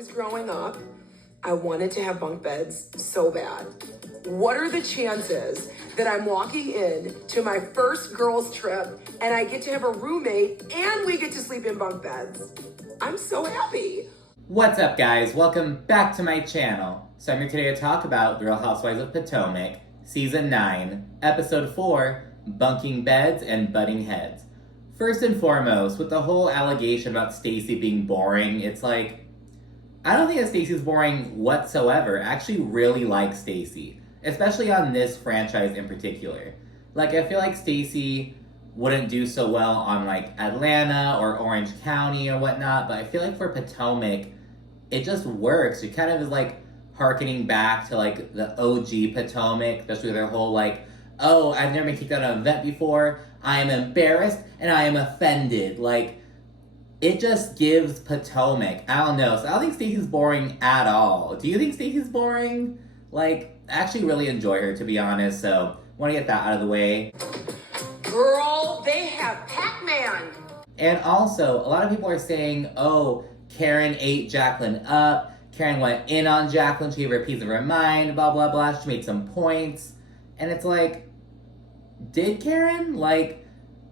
was growing up, I wanted to have bunk beds so bad. What are the chances that I'm walking in to my first girls trip and I get to have a roommate and we get to sleep in bunk beds? I'm so happy. What's up, guys? Welcome back to my channel. So I'm here today to talk about Real Housewives of Potomac, Season 9, Episode 4, Bunking Beds and Butting Heads. First and foremost, with the whole allegation about Stacy being boring, it's like, I don't think that Stacy's boring whatsoever. I actually really like Stacy, especially on this franchise in particular. Like, I feel like Stacy wouldn't do so well on, like, Atlanta or Orange County or whatnot, but I feel like for Potomac, it just works. It kind of is, like, hearkening back to, like, the OG Potomac, especially with their whole, like, oh, I've never been kicked out of an event before, I am embarrassed, and I am offended. Like, it just gives Potomac. I don't know. So I don't think Stacy's boring at all. Do you think Stacy's boring? Like, I actually really enjoy her, to be honest, so want to get that out of the way. Girl, they have Pac-Man. And also, a lot of people are saying, oh, Karen ate Jacqueline up. Karen went in on Jacqueline. She gave her a piece of her mind, blah, blah, blah. She made some points. And it's like, did Karen? Like,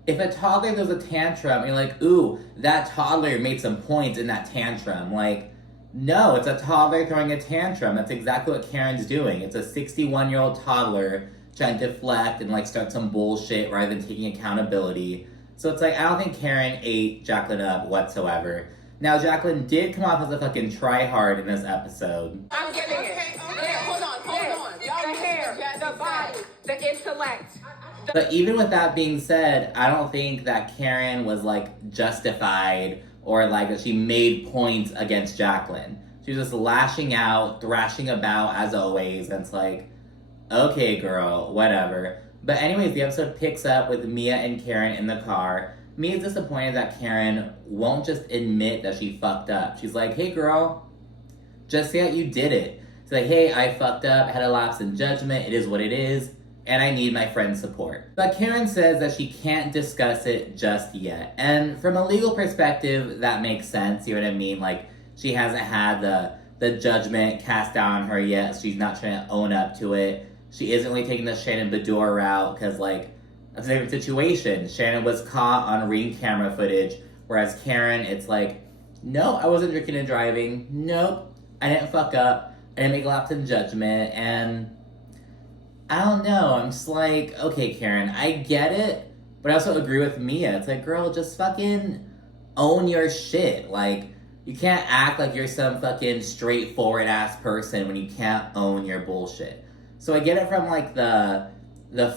if a toddler throws a tantrum, you're like, ooh, that toddler made some points in that tantrum. Like, no, it's a toddler throwing a tantrum. That's exactly what Karen's doing. It's a 61-year-old toddler trying to deflect and, like, start some bullshit rather than taking accountability. So it's like, I don't think Karen ate Jacqueline up whatsoever. Now, Jacqueline did come off as a fucking tryhard in this episode. I'm getting it. Hold on. The hair, the body, the intellect. But even with that being said, I don't think that Karen was, like, justified or, like, that she made points against Jacqueline. She was just lashing out, thrashing about, as always, and it's like, okay, girl, whatever. But anyways, the episode picks up with Mia and Karen in the car. Mia's disappointed that Karen won't just admit that she fucked up. She's like, hey, girl, just say that you did it. She's like, hey, I fucked up, had a lapse in judgment, it is what it is, and I need my friend's support. But Karen says that she can't discuss it just yet. And from a legal perspective, that makes sense, you know what I mean? Like, she hasn't had the judgment cast down on her yet, so she's not trying to own up to it. She isn't really taking the Shannon Beador route, because, like, that's a different situation. Shannon was caught on Ring camera footage, whereas Karen, it's like, no, I wasn't drinking and driving. Nope, I didn't fuck up. I didn't make a lapse in judgment, and I don't know. I'm just like, okay, Karen, I get it, but I also agree with Mia. It's like, girl, just fucking own your shit. Like, you can't act like you're some fucking straightforward-ass person when you can't own your bullshit. So I get it from, like, the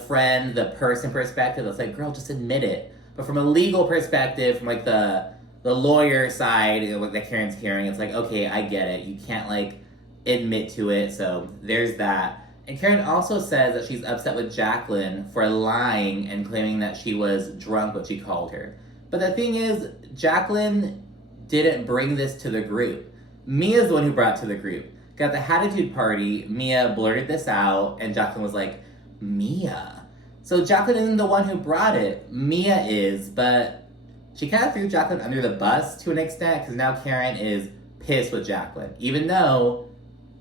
friend, the person perspective. It's like, girl, just admit it. But from a legal perspective, from, like, the lawyer side, you know, like, that Karen's hearing, it's like, okay, I get it. You can't, like, admit to it, so there's that. And Karen also says that she's upset with Jacqueline for lying and claiming that she was drunk, what she called her. But the thing is, Jacqueline didn't bring this to the group. Mia's the one who brought it to the group. At the Hatitude party, Mia blurted this out, and Jacqueline was like, Mia? So Jacqueline isn't the one who brought it. Mia is, but she kind of threw Jacqueline under the bus to an extent, because now Karen is pissed with Jacqueline, even though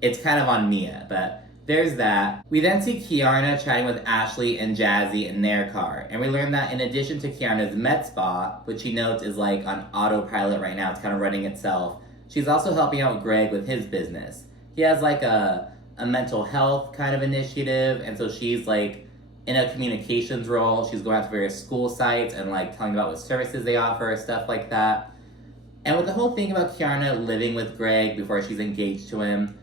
it's kind of on Mia, but there's that. We then see Kiarna chatting with Ashley and Jazzy in their car, and we learn that in addition to Kiarna's med spa, which she notes is like on autopilot right now, it's kind of running itself, she's also helping out Greg with his business. He has like a mental health kind of initiative, and so she's like in a communications role. She's going out to various school sites and like telling about what services they offer, stuff like that. And with the whole thing about Kiarna living with Greg before she's engaged to him,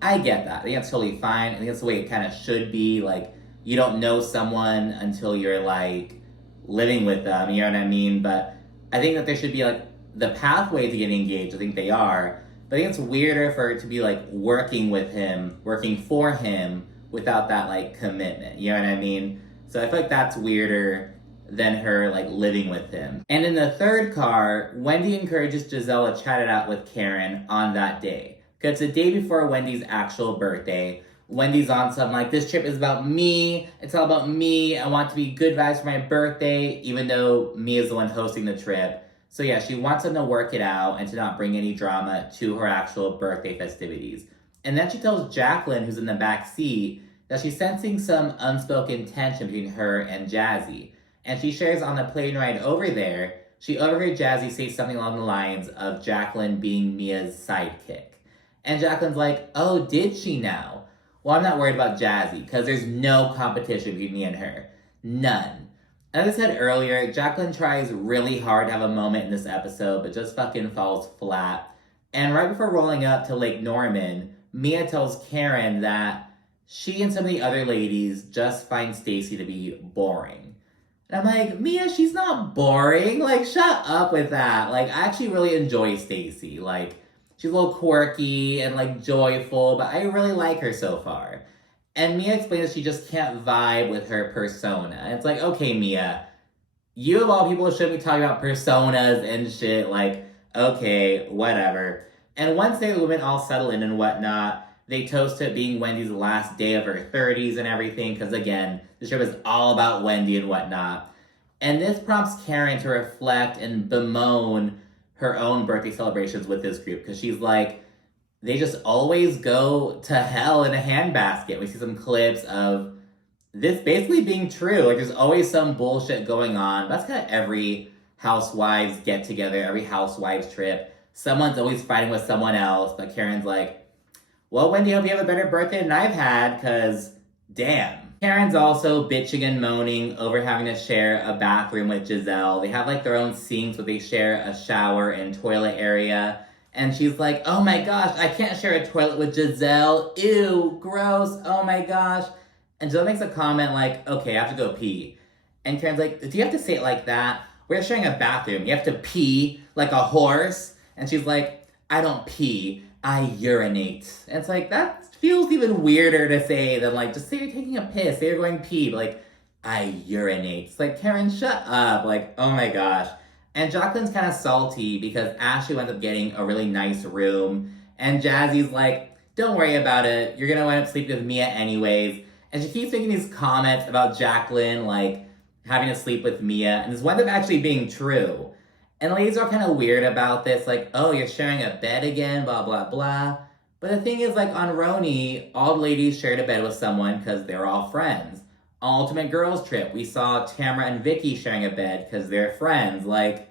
I get that. I think that's totally fine. I think that's the way it kind of should be. Like, you don't know someone until you're like living with them, you know what I mean? But I think that there should be like the pathway to getting engaged. I think they are. But I think it's weirder for her to be, like, working with him, working for him, without that, like, commitment. You know what I mean? So I feel like that's weirder than her, like, living with him. And in the third car, Wendy encourages Giselle to chat it out with Karen on that day. Because it's the day before Wendy's actual birthday. Wendy's on some, like, this trip is about me. It's all about me. I want to be good vibes for my birthday, even though me is the one hosting the trip. So yeah, she wants them to work it out and to not bring any drama to her actual birthday festivities. And then she tells Jacqueline, who's in the back seat, that she's sensing some unspoken tension between her and Jazzy. And she shares on the plane ride over there, she overheard Jazzy say something along the lines of Jacqueline being Mia's sidekick. And Jacqueline's like, oh, did she now? Well, I'm not worried about Jazzy, because there's no competition between me and her. None. As I said earlier, Jacqueline tries really hard to have a moment in this episode, but just fucking falls flat. And right before rolling up to Lake Norman, Mia tells Karen that she and some of the other ladies just find Stacy to be boring. And I'm like, Mia, she's not boring. Like, shut up with that. Like, I actually really enjoy Stacy. Like, she's a little quirky and, like, joyful, but I really like her so far. And Mia explains that she just can't vibe with her persona. And it's like, okay, Mia, you of all people shouldn't be talking about personas and shit. Like, okay, whatever. And once the women all settle in and whatnot, they toast to it being Wendy's last day of her 30s and everything, because again, the show is all about Wendy and whatnot. And this prompts Karen to reflect and bemoan her own birthday celebrations with this group, because she's like, they just always go to hell in a handbasket. We see some clips of this basically being true. Like, there's always some bullshit going on. That's kind of every housewives get together, every housewives trip. Someone's always fighting with someone else, but Karen's like, well, Wendy, I hope you have a better birthday than I've had, because damn. Karen's also bitching and moaning over having to share a bathroom with Giselle. They have like their own sinks, but they share a shower and toilet area. And she's like, oh my gosh, I can't share a toilet with Giselle. Ew, gross, oh my gosh. And Giselle makes a comment like, okay, I have to go pee. And Karen's like, do you have to say it like that? We're sharing a bathroom. You have to pee like a horse? And she's like, I don't pee, I urinate. And it's like, that feels even weirder to say than like, just say you're taking a piss, say you're going pee, but like, I urinate. It's like, Karen, shut up. Like, oh my gosh. And Jacqueline's kind of salty because Ashley winds up getting a really nice room. And Jazzy's like, don't worry about it. You're gonna wind up sleeping with Mia anyways. And she keeps making these comments about Jacqueline, like, having to sleep with Mia. And this winds up actually being true. And ladies are kind of weird about this, like, oh, you're sharing a bed again, blah, blah, blah. But the thing is, like, on Roni, all the ladies shared a bed with someone because they were all friends. Ultimate Girls Trip, we saw Tamara and Vicky sharing a bed because they're friends. Like,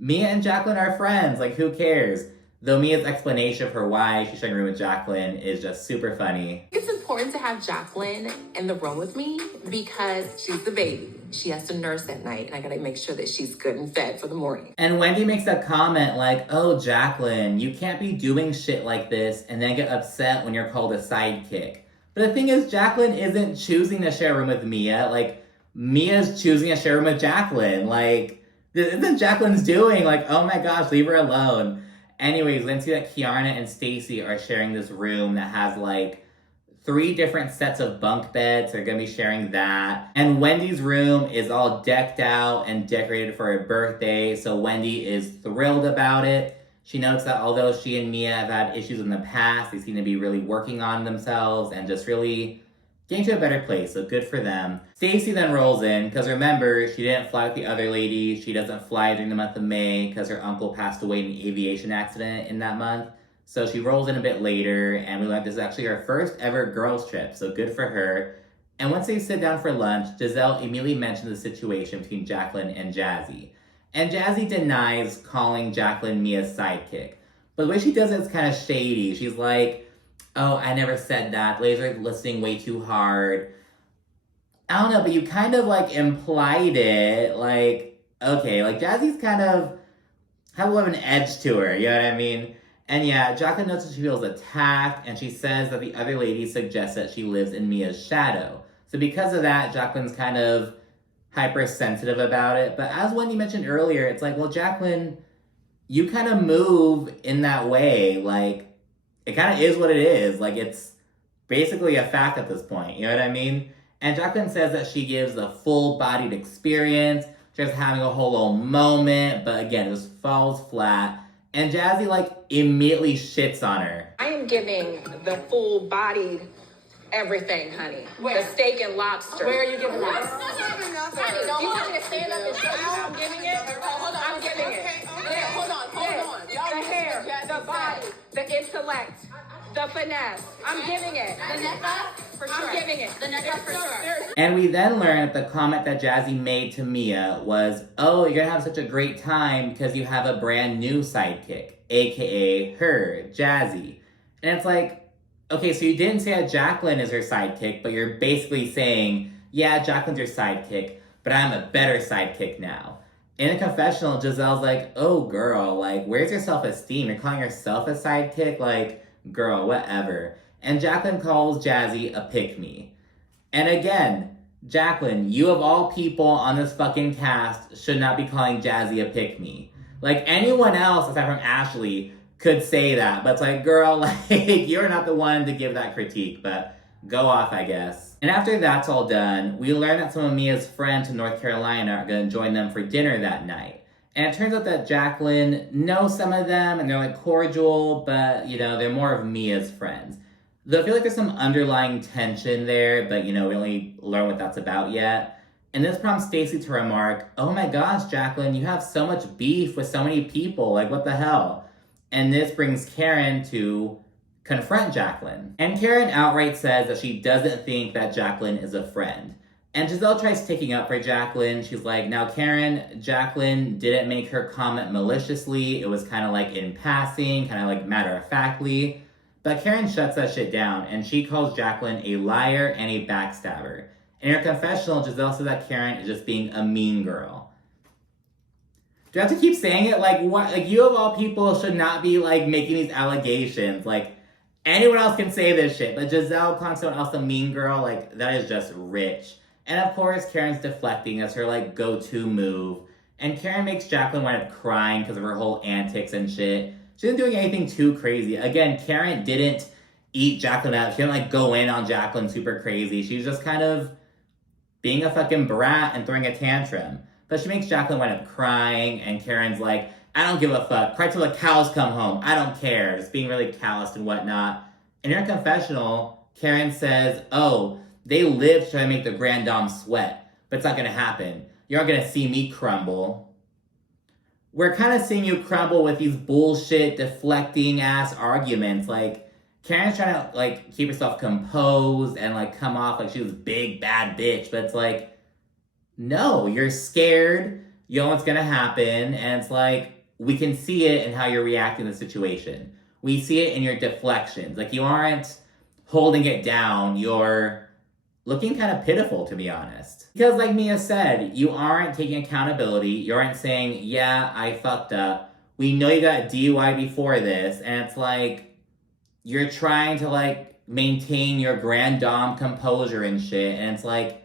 Mia and Jacqueline are friends. Like, who cares? Though Mia's explanation for why she's sharing a room with Jacqueline is just super funny. It's important to have Jacqueline in the room with me because she's the baby. She has to nurse at night, and I gotta make sure that she's good and fed for the morning. And Wendy makes a comment like, oh, Jacqueline, you can't be doing shit like this and then get upset when you're called a sidekick. But the thing is, Jacqueline isn't choosing to share a room with Mia. Like, Mia's choosing to share a room with Jacqueline. Like, this isn't Jacqueline's doing. Like, oh my gosh, leave her alone. Anyways, we see that Kiarna and Stacy are sharing this room that has like 3 different sets of bunk beds. They're gonna be sharing that. And Wendy's room is all decked out and decorated for her birthday. So Wendy is thrilled about it. She notes that although she and Mia have had issues in the past, they seem to be really working on themselves and just really getting to a better place, so good for them. Stacy then rolls in, because remember, she didn't fly with the other ladies. She doesn't fly during the month of May because her uncle passed away in an aviation accident in that month. So she rolls in a bit later, and we learned this is actually her first ever girls trip, so good for her. And once they sit down for lunch, Giselle immediately mentions the situation between Jacqueline and Jazzy. And Jazzy denies calling Jacqueline Mia's sidekick. But the way she does it is kind of shady. She's like, oh, I never said that. Ladies are listening way too hard. I don't know, but you kind of like implied it. Like, okay, like Jazzy's kind of have a little of an edge to her, you know what I mean? And yeah, Jacqueline notes that she feels attacked, and she says that the other lady suggests that she lives in Mia's shadow. So because of that, Jacqueline's kind of hypersensitive about it. But as Wendy mentioned earlier, it's like, well, Jacqueline, you kind of move in that way. Like, it kind of is what it is. Like, it's basically a fact at this point. You know what I mean? And Jacqueline says that she gives a full-bodied experience, just having a whole little moment, but again, it just falls flat. And Jazzy, like, immediately shits on her. I am giving the full-bodied everything, honey. Where? The steak and lobster. Where are you giving that? Honey, don't you want me to stand up and show you how I'm giving it? Hold on, I'm giving it. Yeah, hold on. The hair, the body, the intellect, the finesse. I'm giving it. The neck up? For sure. I'm giving it. The neck up for sure. And we then learn that the comment that Jazzy made to Mia was, oh, you're gonna have such a great time because you have a brand new sidekick, aka her, Jazzy. And it's like, okay, so you didn't say that Jacqueline is her sidekick, but you're basically saying, yeah, Jacqueline's your sidekick, but I'm a better sidekick now. In a confessional, Giselle's like, oh, girl, like, where's your self-esteem? You're calling yourself a sidekick? Like, girl, whatever. And Jacqueline calls Jazzy a pick-me. And again, Jacqueline, you of all people on this fucking cast should not be calling Jazzy a pick-me. Like, anyone else, aside from Ashley, could say that. But it's like, girl, like, you're not the one to give that critique, but go off, I guess. And after that's all done, we learn that some of Mia's friends from North Carolina are going to join them for dinner that night. And it turns out that Jacqueline knows some of them, and they're, like, cordial, but, you know, they're more of Mia's friends. Though I feel like there's some underlying tension there, but, you know, we only learn what that's about yet. And this prompts Stacy to remark, oh my gosh, Jacqueline, you have so much beef with so many people, like, what the hell? And this brings Karen to confront Jacqueline. And Karen outright says that she doesn't think that Jacqueline is a friend. And Giselle tries taking up for Jacqueline. She's like, now Karen, Jacqueline didn't make her comment maliciously. It was kind of like in passing, kind of like matter-of-factly. But Karen shuts that shit down, and she calls Jacqueline a liar and a backstabber. In her confessional, Giselle says that Karen is just being a mean girl. Do I have to keep saying it? Like, what? Like, you of all people should not be, like, making these allegations. Like, anyone else can say this shit, but Giselle calling someone else a mean girl, like, that is just rich. And of course, Karen's deflecting as her, like, go-to move. And Karen makes Jacqueline wind up crying because of her whole antics and shit. She isn't doing anything too crazy. Again, Karen didn't eat Jacqueline up. She didn't, like, go in on Jacqueline super crazy. She was just kind of being a fucking brat and throwing a tantrum. But she makes Jacqueline wind up crying, and Karen's like, I don't give a fuck. Cry till the cows come home. I don't care. Just being really calloused and whatnot. In her confessional, Karen says, oh, they live to try to make the Grand Dame sweat, but it's not going to happen. You're not going to see me crumble. We're kind of seeing you crumble with these bullshit, deflecting-ass arguments. Like, Karen's trying to, like, keep herself composed and, like, come off like she was big, bad bitch, but it's like, no, you're scared, you know what's gonna happen, and it's like, we can see it in how you're reacting to the situation. We see it in your deflections. Like, you aren't holding it down, you're looking kind of pitiful, to be honest. Because like Mia said, you aren't taking accountability, you aren't saying, yeah, I fucked up, we know you got DUI before this, and it's like, you're trying to, like, maintain your Grand Dame composure and shit, and it's like,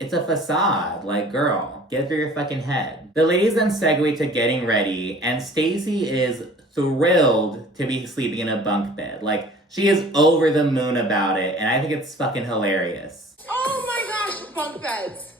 it's a facade. Like, girl, get it through your fucking head. The ladies then segue to getting ready, and Stacy is thrilled to be sleeping in a bunk bed. Like, she is over the moon about it, and I think it's fucking hilarious. Oh my gosh, bunk beds.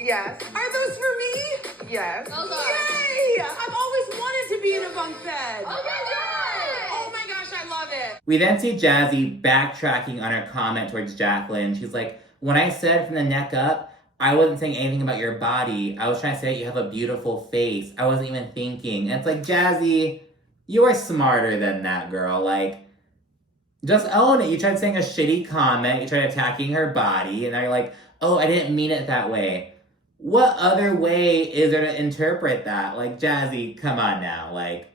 Yes. Are those for me? Yes. Those are. Yay! I've always wanted to be in a bunk bed. Oh my God! Oh my gosh, I love it. We then see Jazzy backtracking on her comment towards Jacqueline. She's like, when I said from the neck up, I wasn't saying anything about your body. I was trying to say that you have a beautiful face. I wasn't even thinking. And it's like, Jazzy, you are smarter than that, girl. Like, just own it. You tried saying a shitty comment. You tried attacking her body. And now you're like, oh, I didn't mean it that way. What other way is there to interpret that? Like, Jazzy, come on now. Like,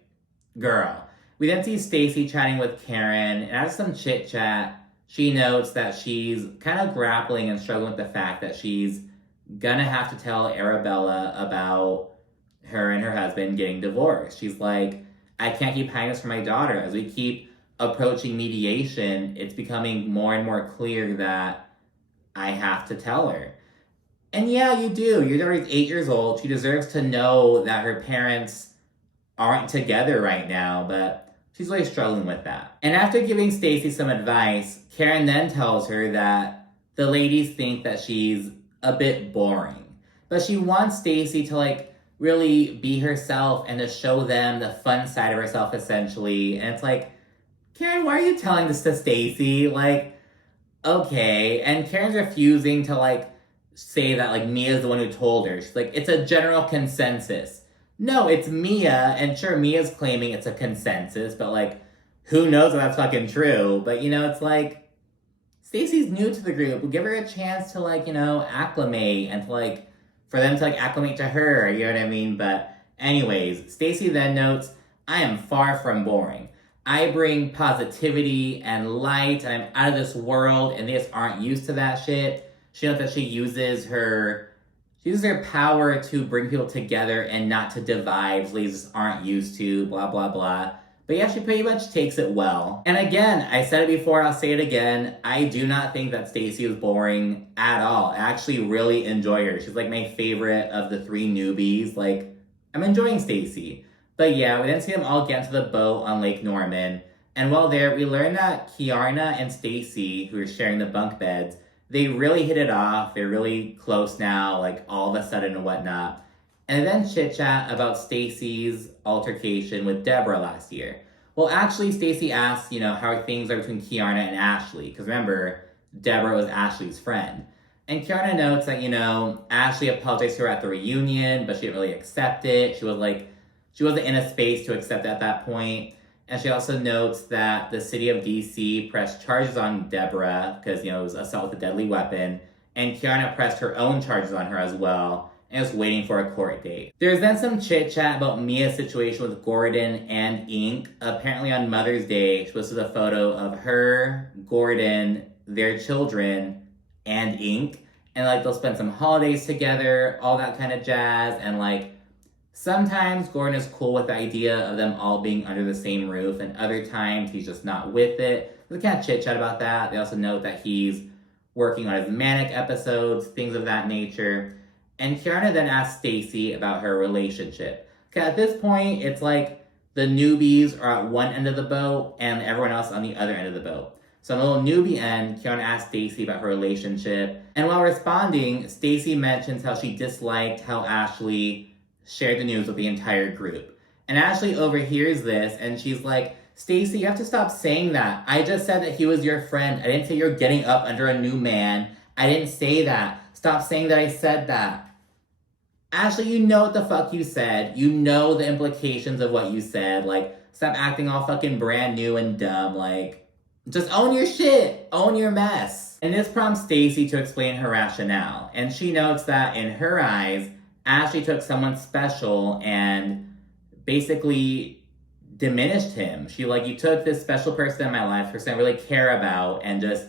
girl. We then see Stacy chatting with Karen. And after some chit-chat, she notes that she's kind of grappling and struggling with the fact that she's gonna have to tell Arabella about her and her husband getting divorced. She's like, I can't keep hiding this from my daughter. As we keep approaching mediation, it's becoming more and more clear that I have to tell her. And yeah, you do. Your daughter's 8 years old. She deserves to know that her parents aren't together right now, but she's really struggling with that. And after giving Stacy some advice, Karen then tells her that the ladies think that she's a bit boring. But she wants Stacy to, like, really be herself and to show them the fun side of herself, essentially. And it's like, Karen, why are you telling this to Stacy? Like, okay. And Karen's refusing to, like, say that, like, Mia's the one who told her. She's like, it's a general consensus. No, it's Mia, and sure, Mia's claiming it's a consensus, but, like, who knows if that's fucking true? But, you know, it's like, Stacy's new to the group. We'll give her a chance to, like, you know, acclimate and to, like, for them to, like, acclimate to her, you know what I mean? But anyways, Stacy then notes, I am far from boring. I bring positivity and light. I'm out of this world, and they just aren't used to that shit. She notes that she uses her power to bring people together and not to divide. Ladies aren't used to, blah, blah, blah. But yeah, she pretty much takes it well. And again, I said it before, I'll say it again. I do not think that Stacy was boring at all. I actually really enjoy her. She's like my favorite of the 3 newbies. Like, I'm enjoying Stacy. But yeah, we then see them all get into the boat on Lake Norman. And while there, we learn that Kiarna and Stacy, who are sharing the bunk beds, they really hit it off. They're really close now, like all of a sudden and whatnot. And then chit-chat about Stacy's altercation with Deborah last year. Well, actually, Stacy asks, you know, how things are between Kiarna and Ashley. Because remember, Deborah was Ashley's friend. And Kiarna notes that, you know, Ashley apologized to her at the reunion, but she didn't really accept it. She wasn't in a space to accept it at that point. And she also notes that the city of DC pressed charges on Deborah because, you know, it was assault with a deadly weapon. And Kiarna pressed her own charges on her as well, and was waiting for a court date. There's then some chit-chat about Mia's situation with Gordon and Ink. Apparently on Mother's Day, she posted a photo of her, Gordon, their children, and Ink. And, like, they'll spend some holidays together, all that kind of jazz. And, like, sometimes Gordon is cool with the idea of them all being under the same roof, and other times he's just not with it. They kind of chit-chat about that. They also note that he's working on his manic episodes, things of that nature. And Kiarna then asks Stacy about her relationship. Okay, at this point, it's like the newbies are at one end of the boat and everyone else on the other end of the boat. So on the little newbie end, Kiarna asks Stacy about her relationship. And while responding, Stacy mentions how she disliked how Ashley shared the news with the entire group. And Ashley overhears this and she's like, Stacy, you have to stop saying that. I just said that he was your friend. I didn't say you're getting up under a new man. I didn't say that. Stop saying that I said that. Ashley, you know what the fuck you said. You know the implications of what you said. Like, stop acting all fucking brand new and dumb. Like, just own your shit. Own your mess. And this prompts Stacy to explain her rationale. And she notes that in her eyes, Ashley took someone special and basically diminished him. She, like, you took this special person in my life, person I really care about, and just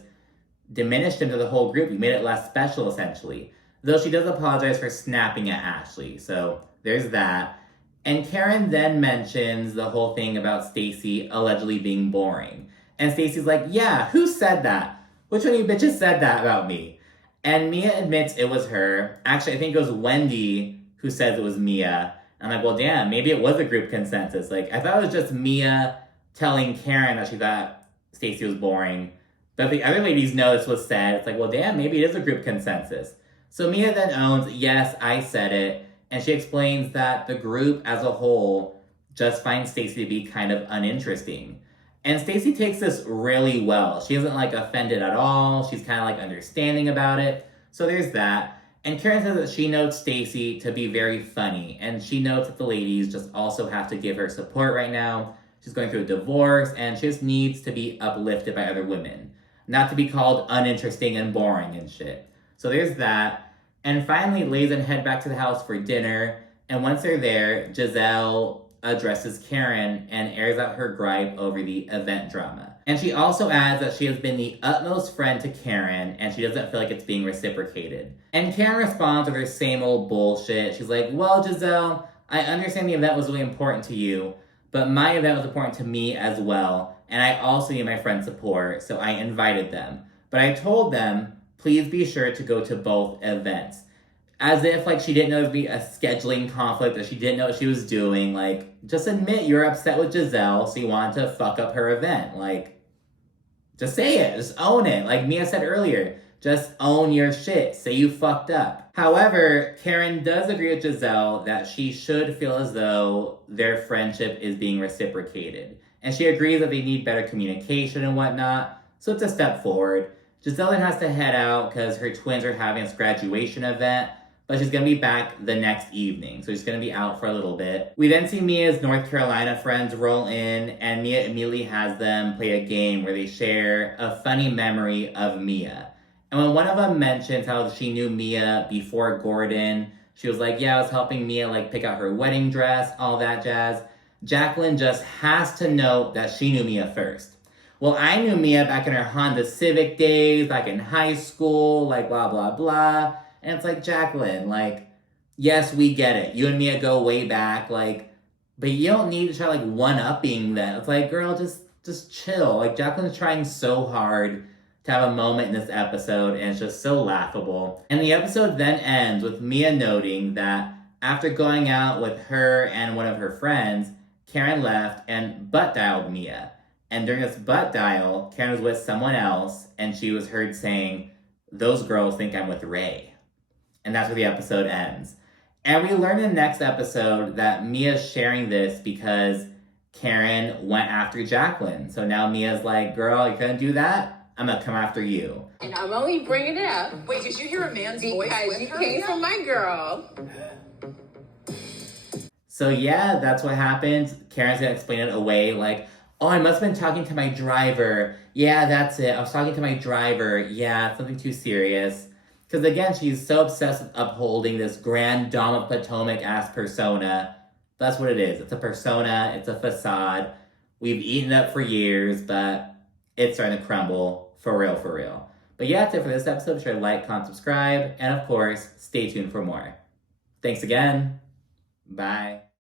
diminished him to the whole group. You made it less special, essentially. Though she does apologize for snapping at Ashley. So there's that. And Karen then mentions the whole thing about Stacy allegedly being boring. And Stacy's like, yeah, who said that? Which one of you bitches said that about me? And Mia admits it was her. Actually, I think it was Wendy who says it was Mia. I'm like, well, damn, maybe it was a group consensus. Like, I thought it was just Mia telling Karen that she thought Stacy was boring. But the other ladies know this was said. It's like, well, damn, maybe it is a group consensus. So Mia then owns, yes, I said it. And she explains that the group as a whole just finds Stacy to be kind of uninteresting. And Stacy takes this really well. She isn't, like, offended at all. She's kind of, like, understanding about it. So there's that. And Karen says that she notes Stacy to be very funny. And she notes that the ladies just also have to give her support right now. She's going through a divorce, and she just needs to be uplifted by other women. Not to be called uninteresting and boring and shit. So there's that. And finally, ladies and head back to the house for dinner. And once they're there, Giselle addresses Karen and airs out her gripe over the event drama. And she also adds that she has been the utmost friend to Karen and she doesn't feel like it's being reciprocated. And Karen responds with her same old bullshit. She's like, well, Giselle, I understand the event was really important to you, but my event was important to me as well. And I also need my friend's support, so I invited them. But I told them, please be sure to go to both events. As if, like, she didn't know there'd be a scheduling conflict, that she didn't know what she was doing. Like, just admit you're upset with Giselle, so you wanted to fuck up her event. Like, just say it. Just own it. Like Mia said earlier, just own your shit. Say you fucked up. However, Karen does agree with Giselle that she should feel as though their friendship is being reciprocated. And she agrees that they need better communication and whatnot, so it's a step forward. Jacqueline has to head out because her twins are having a graduation event, but she's going to be back the next evening. So she's going to be out for a little bit. We then see Mia's North Carolina friends roll in, and Mia immediately has them play a game where they share a funny memory of Mia. And when one of them mentions how she knew Mia before Gordon, she was like, yeah, I was helping Mia like pick out her wedding dress, all that jazz. Jacqueline just has to note that she knew Mia first. Well, I knew Mia back in her Honda Civic days, back in high school, like blah, blah, blah. And it's like, Jacqueline, like, yes, we get it. You and Mia go way back, like, but you don't need to try like one-upping them. It's like, girl, just chill. Like, Jacqueline's trying so hard to have a moment in this episode, and it's just so laughable. And the episode then ends with Mia noting that after going out with her and one of her friends, Karen left and butt dialed Mia. And during this butt dial, Karen was with someone else, and she was heard saying, those girls think I'm with Ray. And that's where the episode ends. And we learn in the next episode that Mia's sharing this because Karen went after Jacqueline. So now Mia's like, girl, you're gonna do that? I'm gonna come after you. And I'm only bringing it up. Wait, did you hear a man's voice because with you her? came from my girl. So yeah, that's what happens. Karen's gonna explain it away like, oh, I must have been talking to my driver. Yeah, that's it. I was talking to my driver. Yeah, it's nothing too serious. Because again, she's so obsessed with upholding this grand Dom of Potomac-ass persona. That's what it is. It's a persona. It's a facade. We've eaten it up for years, but it's starting to crumble. For real, for real. But yeah, that's it for this episode. Be sure to like, comment, subscribe, and of course, stay tuned for more. Thanks again. Bye.